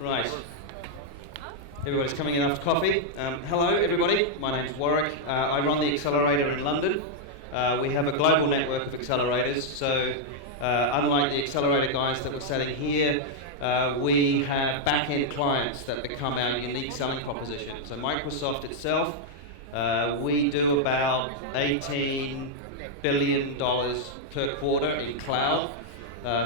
Right. Everybody's coming in after coffee. Hello, everybody. My name's Warwick. I run the Accelerator in London. We have a global network of accelerators. So, unlike the accelerator guys that were selling here, we have back-end clients that become our unique selling proposition. So, Microsoft itself, we do about $18 billion per quarter in cloud.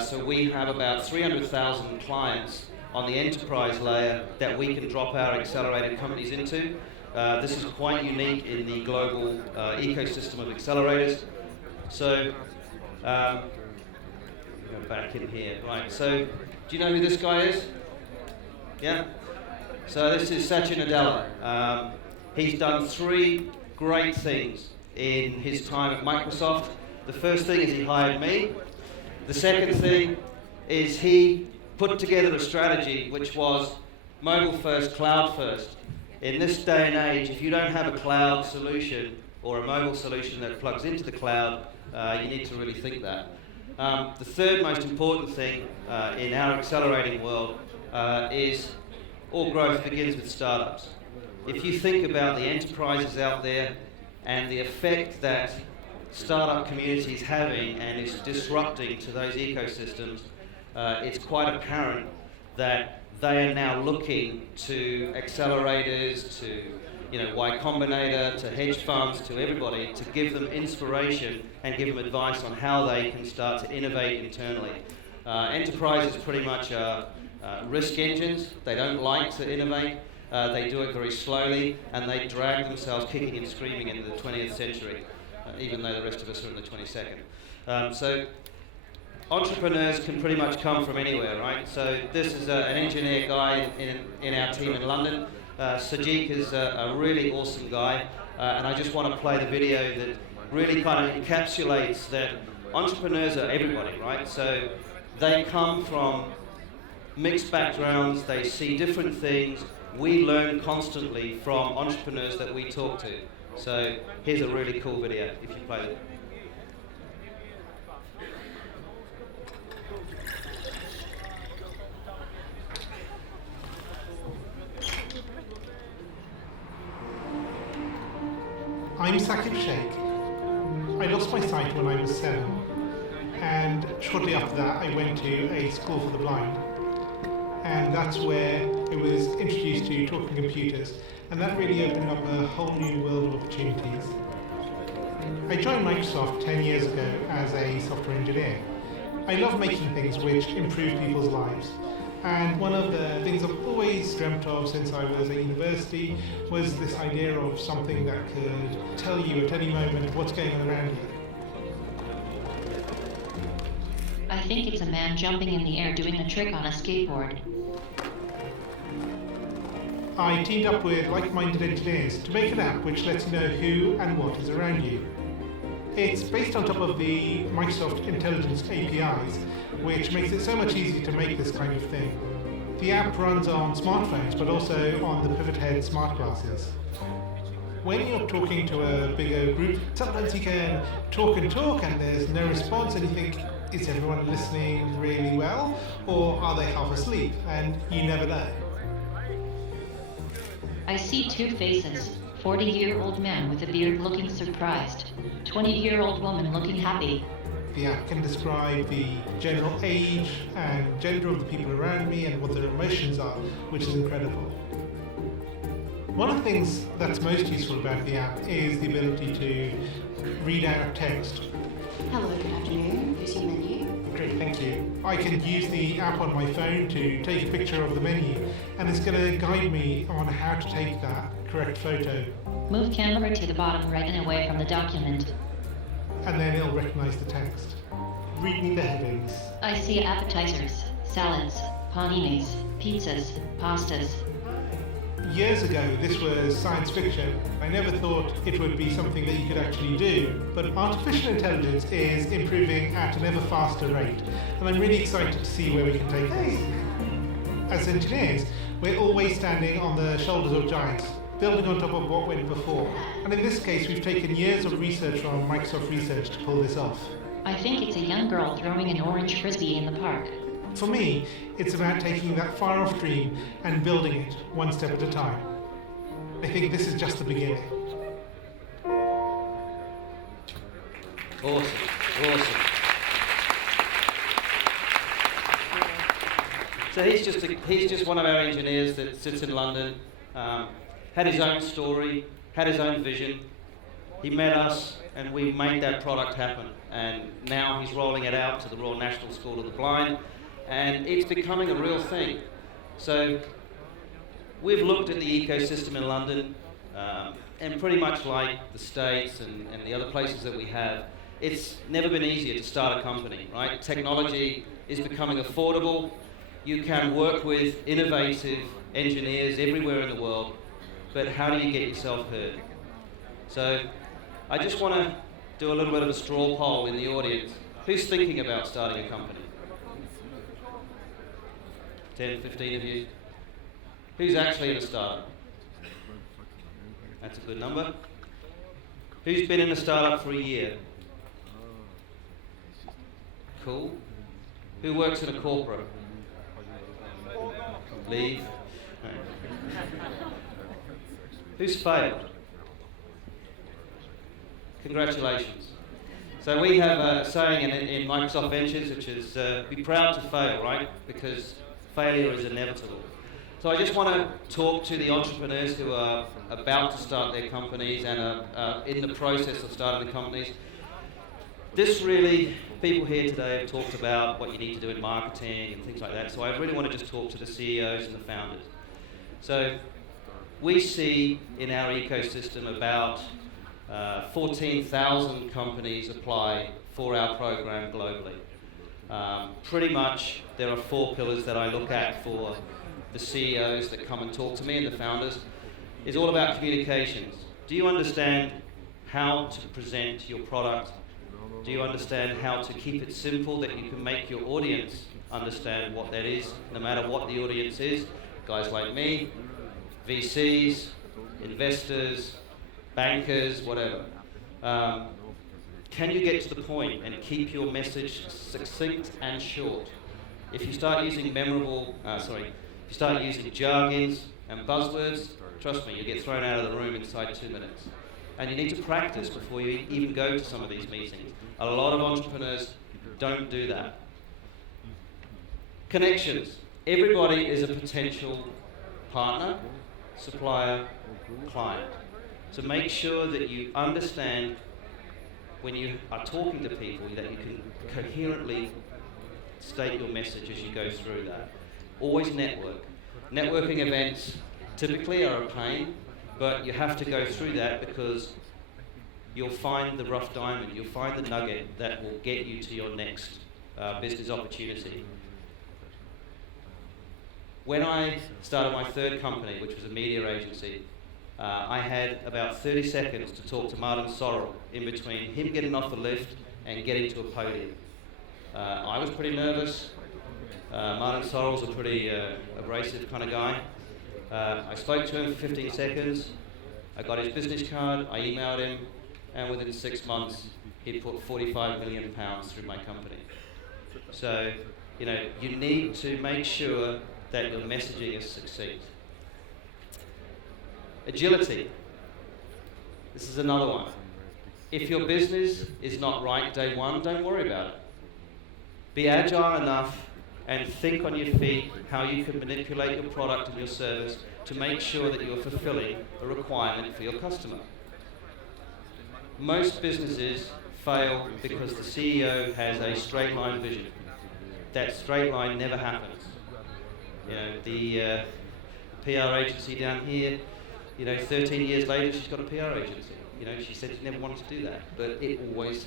So we have about 300,000 clients on the enterprise layer that we can drop our accelerated companies into. This is quite unique in the global ecosystem of accelerators. So, go back in here. Right, so do you know who this guy is? Yeah? So this is Saatchi&Saatchi. He's done 3 great things in his time at Microsoft. The first thing is he hired me. The second thing is he put together a strategy which was mobile first, cloud first. In this day and age, if you don't have a cloud solution or a mobile solution that plugs into the cloud, you need to really think that. The third most important thing in our accelerating world is all growth begins with startups. If you think about the enterprises out there and the effect that startup community is having and is disrupting to those ecosystems, it's quite apparent that they are now looking to accelerators, to Y Combinator, to hedge funds, to everybody to give them inspiration and give them advice on how they can start to innovate internally. Enterprises pretty much are risk engines. They don't like to innovate. They do it very slowly, and they drag themselves kicking and screaming into the 20th century, even though the rest of us are in the 22nd. So entrepreneurs can pretty much come from anywhere, right? So this is an engineer guy in our team in London. Sajid is a really awesome guy, and I just want to play the video that really kind of encapsulates that entrepreneurs are everybody, right? So they come from mixed backgrounds, they see different things. We learn constantly from entrepreneurs that we talk to. So here's a really cool video, if you play it. I'm Saatchi. I lost my sight when I was 7, and shortly after that I went to a school for the blind, and that's where I was introduced to talking computers, and that really opened up a whole new world of opportunities. I joined Microsoft 10 years ago as a software engineer. I love making things which improve people's lives. And one of the things I've always dreamt of since I was at university was this idea of something that could tell you at any moment what's going on around you. I think it's a man jumping in the air doing a trick on a skateboard. I teamed up with like-minded engineers to make an app which lets you know who and what is around you. It's based on top of the Microsoft Intelligence APIs, which makes it so much easier to make this kind of thing. The app runs on smartphones, but also on the Pivot Head smart glasses. When you're talking to a bigger group, sometimes you can talk and there's no response, and you think, is everyone listening really well, or are they half asleep? And you never know. I see 2 faces. 40-year-old man with a beard looking surprised. 20-year-old woman looking happy. The app can describe the general age and gender of the people around me and what their emotions are, which is incredible. One of the things that's most useful about the app is the ability to read out text. Hello, good afternoon. Here's your menu. Great, thank you. I can use the app on my phone to take a picture of the menu, and it's going to guide me on how to take that correct photo. Move camera to the bottom right and away from the document. And then it'll recognize the text. Read me the headings. I see appetizers, salads, paninis, pizzas, pastas. Years ago, this was science fiction. I never thought it would be something that you could actually do. But artificial intelligence is improving at an ever faster rate. And I'm really excited to see where we can take this. As engineers, we're always standing on the shoulders of giants, building on top of what went before. And in this case, we've taken years of research from Microsoft Research to pull this off. I think it's a young girl throwing an orange frisbee in the park. For me, it's about taking that far-off dream and building it one step at a time. I think this is just the beginning. Awesome, awesome. So he's just one of our engineers that sits in London, had his own story, had his own vision. He met us and we made that product happen. And now he's rolling it out to the Royal National School of the Blind, and it's becoming a real thing. So we've looked at the ecosystem in London, and pretty much like the States and the other places that we have, it's never been easier to start a company, right? Technology is becoming affordable. You can work with innovative engineers everywhere in the world, but how do you get yourself heard? So I just want to do a little bit of a straw poll in the audience. Who's thinking about starting a company? 10, 15 of you. Who's actually in a startup? That's a good number. Who's been in a startup for a year? Cool. Who works in a corporate? Leave. Right. Who's failed? Congratulations. So we have a saying in Microsoft Ventures, which is be proud to fail, right? Because failure is inevitable. So I just want to talk to the entrepreneurs who are about to start their companies and are in the process of starting the companies. This really, people here today have talked about what you need to do in marketing and things like that, so I really want to just talk to the CEOs and the founders. So we see in our ecosystem about 14,000 companies apply for our program globally. Pretty much there are 4 pillars that I look at for the CEOs that come and talk to me and the founders. It's all about communications. Do you understand how to present your product? Do you understand how to keep it simple that you can make your audience understand what that is, no matter what the audience is? Guys like me, VCs, investors, bankers, whatever. Can you get to the point and keep your message succinct and short? If you start using if you start using jargons and buzzwords, trust me, you get thrown out of the room inside 2 minutes. And you need to practice before you even go to some of these meetings. A lot of entrepreneurs don't do that. Connections. Everybody is a potential partner, supplier, client. So make sure that you understand when you are talking to people that you can coherently state your message as you go through that. Always network. Networking events typically are a pain, but you have to go through that because you'll find the rough diamond, you'll find the nugget that will get you to your next business opportunity. When I started my third company, which was a media agency, I had about 30 seconds to talk to Martin Sorrell in between him getting off the lift and getting to a podium. I was pretty nervous. Martin Sorrell's a pretty abrasive kind of guy. I spoke to him for 15 seconds. I got his business card, I emailed him, and within 6 months, he'd put £45 million through my company. So, you need to make sure that your messaging is succinct. Agility. This is another one. If your business is not right day one, don't worry about it. Be agile enough and think on your feet how you can manipulate your product and your service to make sure that you're fulfilling a requirement for your customer. Most businesses fail because the CEO has a straight line vision. That straight line never happens. The PR agency down here, 13 years later she's got a PR agency. She said she never wanted to do that, but it always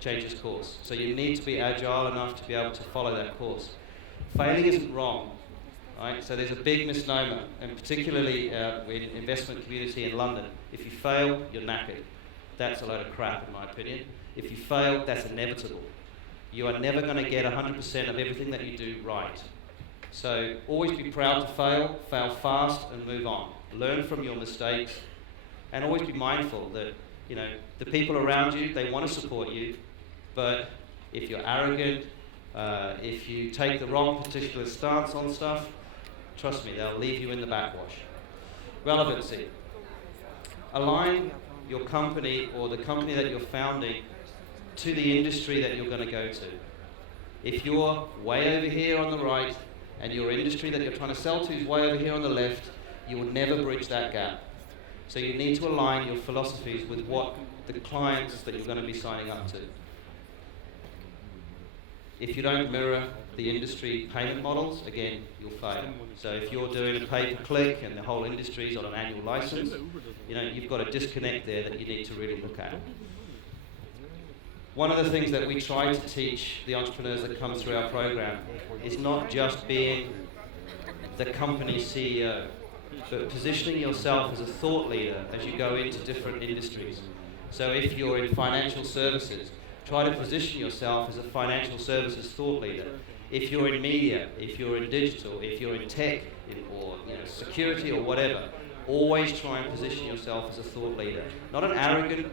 changes course. So you need to be agile enough to be able to follow that course. Failing isn't wrong, right? So there's a big misnomer, and particularly in investment community in London. If you fail, you're knackered. That's a load of crap, in my opinion. If you fail, that's inevitable. You are never going to get 100% of everything that you do right. So always be proud to fail fast, and move on. Learn from your mistakes, and always be mindful that the people around you, they want to support you, but if you're arrogant, If you take the wrong particular stance on stuff, trust me, they'll leave you in the backwash. Relevancy. Align your company or the company that you're founding to the industry that you're going to go to. If you're way over here on the right and your industry that you're trying to sell to is way over here on the left, you will never bridge that gap. So you need to align your philosophies with what the clients that you're going to be signing up to. If you don't mirror the industry payment models, again, you'll fail. So if you're doing a pay-per-click and the whole industry is on an annual license, you've got a disconnect there that you need to really look at. One of the things that we try to teach the entrepreneurs that come through our program is not just being the company's CEO, but positioning yourself as a thought leader as you go into different industries. So if you're in financial services, try to position yourself as a financial services thought leader. If you're in media, if you're in digital, if you're in tech, or security or whatever, always try and position yourself as a thought leader. Not an arrogant,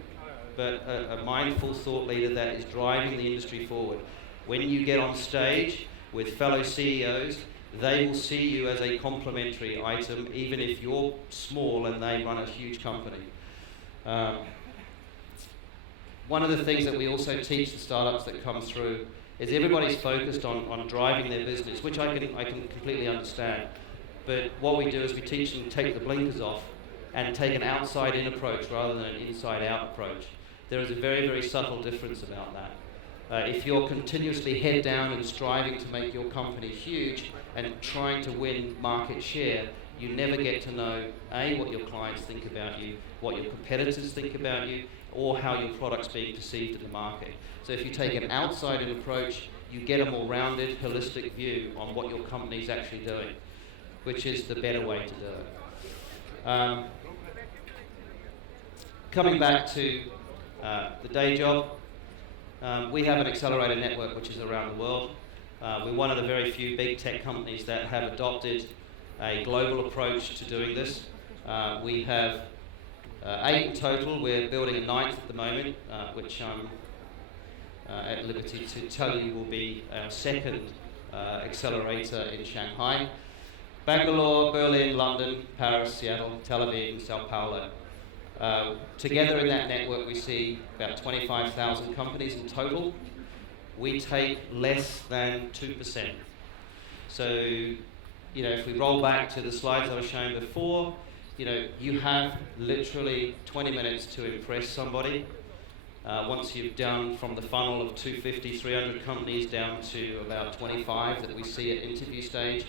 but a mindful thought leader that is driving the industry forward. When you get on stage with fellow CEOs, they will see you as a complementary item, even if you're small and they run a huge company. One of the things that we also teach the startups that come through is everybody's focused on driving their business, which I can completely understand. But what we do is we teach them to take the blinkers off and take an outside-in approach rather than an inside-out approach. There is a very, very subtle difference about that. If you're continuously head down and striving to make your company huge and trying to win market share, you never get to know, A, what your clients think about you, what your competitors think about you, or how your product's being perceived in the market. So if you take an outside-in approach, you get a more rounded, holistic view on what your company's actually doing, which is the better way to do it. Coming back to the day job, we have an Accelerator Network which is around the world. We're one of the very few big tech companies that have adopted a global approach to doing this. We have 8 in total. We're building a 9th at the moment, which I'm at liberty to tell you will be our 2nd accelerator in Shanghai. Bangalore, Berlin, London, Paris, Seattle, Tel Aviv, and Sao Paulo. Together in that network we see about 25,000 companies in total. We take less than 2%. So, if we roll back to the slides I was showing before, you have literally 20 minutes to impress somebody. Once you've done from the funnel of 250, 300 companies down to about 25 that we see at interview stage,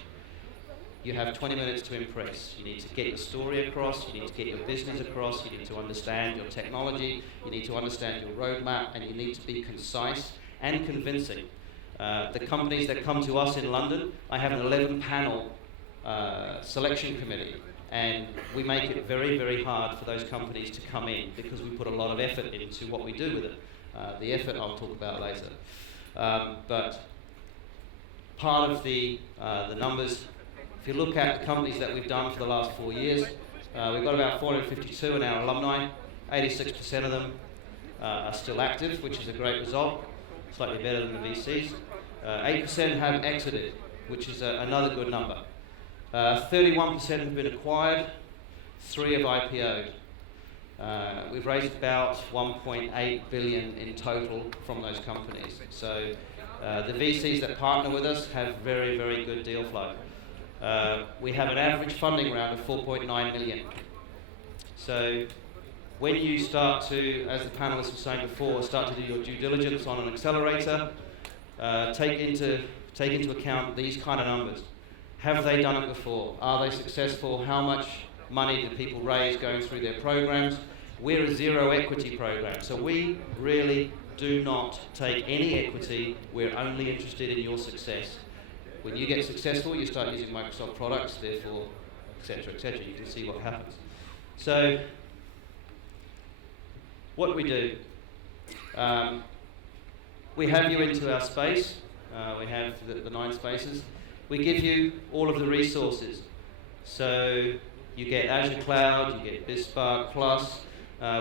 you have 20 minutes to impress. You need to get your story across, you need to get your business across, you need to understand your technology, you need to understand your roadmap, and you need to be concise and convincing. The companies that come to us in London, I have an 11-panel selection committee, and we make it very, very hard for those companies to come in because we put a lot of effort into what we do with it. The effort I'll talk about later. But part of the numbers, if you look at the companies that we've done for the last 4 years, we've got about 452 in our alumni. 86% of them are still active, which is a great result, slightly better than the VCs. 8% have exited, which is another good number. 31% have been acquired, 3 have IPO'd. We've raised about 1.8 billion in total from those companies. So the VCs that partner with us have very, very good deal flow. We have an average funding round of 4.9 million. So when you start to, as the panelists were saying before, start to do your due diligence on an accelerator, take into account these kind of numbers. Have they done it before? Are they successful? How much money do people raise going through their programs? We're a zero equity program, so we really do not take any equity. We're only interested in your success. When you get successful, you start using Microsoft products, therefore, etc., etc. You can see what happens. So, what we do, we have you into our space. We have the 9 spaces. We give you all of the resources. So, you get Azure Cloud, you get BizSpark Plus,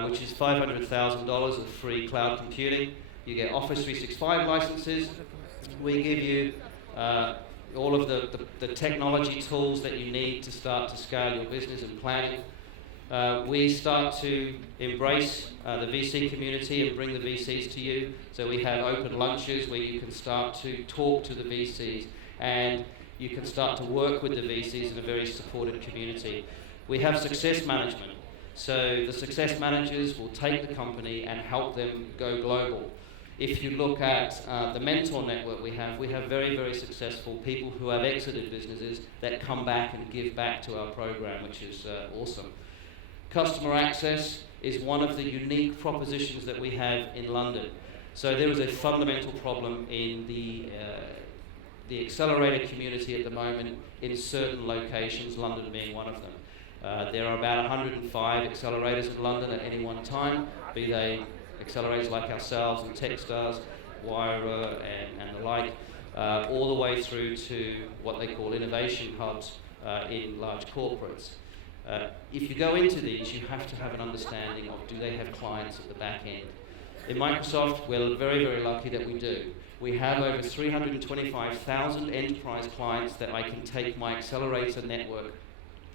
which is $500,000 of free cloud computing. You get Office 365 licenses, We give you all of the technology tools that you need to start to scale your business and planning. We start to embrace the VC community and bring the VCs to you. So we have open lunches where you can start to talk to the VCs and you can start to work with the VCs in a very supported community. We have success management. So the success managers will take the company and help them go global. If you look at the mentor network we have very, very successful people who have exited businesses that come back and give back to our program, which is awesome. Customer access is one of the unique propositions that we have in London. So there is a fundamental problem in the accelerator community at the moment in certain locations, London being one of them. There are about 105 accelerators in London at any one time, be they accelerators like ourselves and Techstars, Wire and the like, all the way through to what they call innovation hubs in large corporates. If you go into these, you have to have an understanding of do they have clients at the back end. In Microsoft, we're very, very lucky that we do. We have over 325,000 enterprise clients that I can take my accelerator network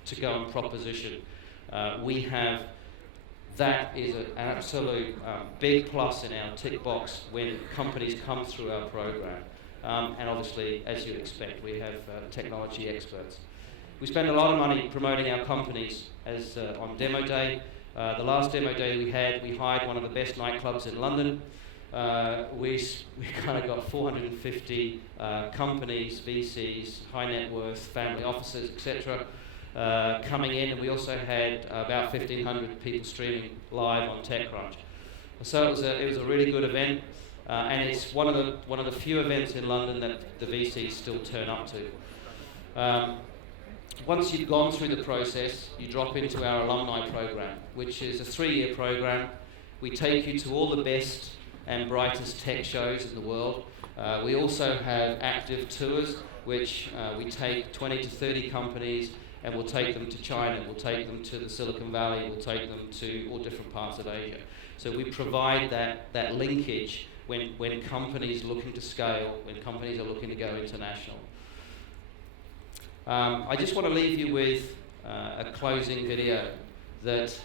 to go and proposition. We have, that is an absolute big plus in our tick box when companies come through our program. And obviously, as you'd expect, we have technology experts. We spend a lot of money promoting our companies as on demo day. The last demo day we hired one of the best nightclubs in London. We kind of got 450 companies, VCs, high net worth, family offices, etc. Coming in, and we also had about 1,500 people streaming live on TechCrunch. So it was a really good event, and it's one of the few events in London that the VCs still turn up to. Once you've gone through the process, you drop into our Alumni Program, which is a 3-year program. We take you to all the best and brightest tech shows in the world. We also have active tours, which we take 20 to 30 companies, and we'll take them to China, we'll take them to the Silicon Valley, we'll take them to all different parts of Asia. So we provide that linkage when companies are looking to scale, when companies are looking to go international. I just want to leave you with a closing video that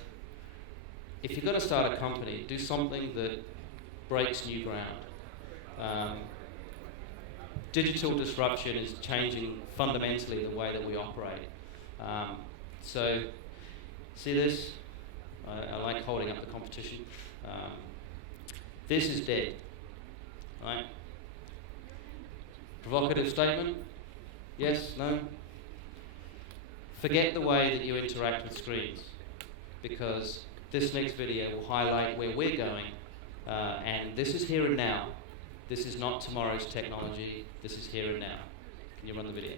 if you're going to start a company, do something that breaks new ground. Digital disruption is changing fundamentally the way that we operate. So, see this? I like holding up the competition. This is dead. Right? Provocative statement? Yes? No? Forget the way that you interact with screens, because this next video will highlight where we're going, and this is here and now. This is not tomorrow's technology, this is here and now. Can you run the video?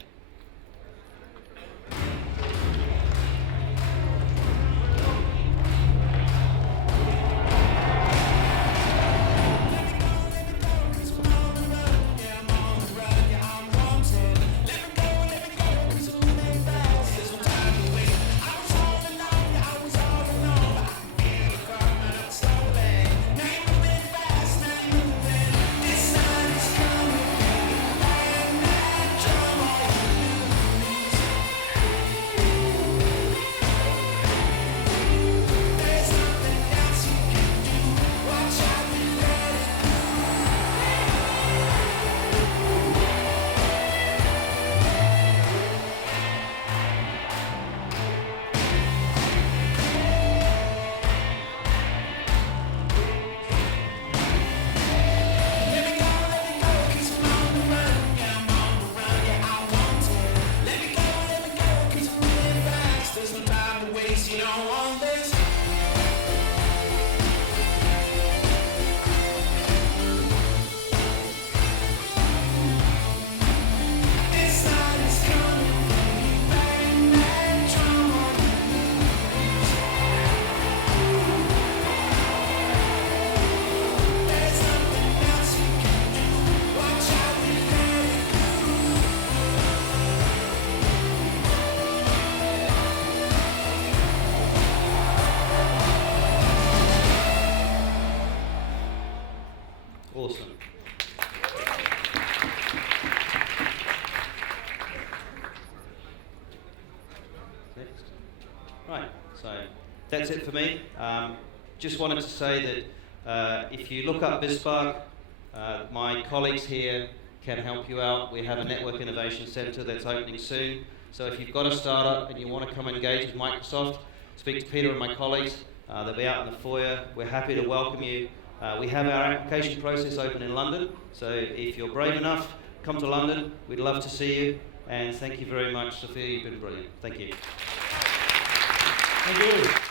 Awesome. Next. Right, so that's it for me. Just wanted to say that if you look up BizSpark, my colleagues here can help you out. We have a Network Innovation Centre that's opening soon. So if you've got a startup and you want to come engage with Microsoft, speak to Peter and my colleagues. They'll be out in the foyer. We're happy to welcome you. We have our application process open in London. So if you're brave enough, come to London. We'd love to see you. And thank you very much, Sofia. You've been brilliant. Thank you. Thank you.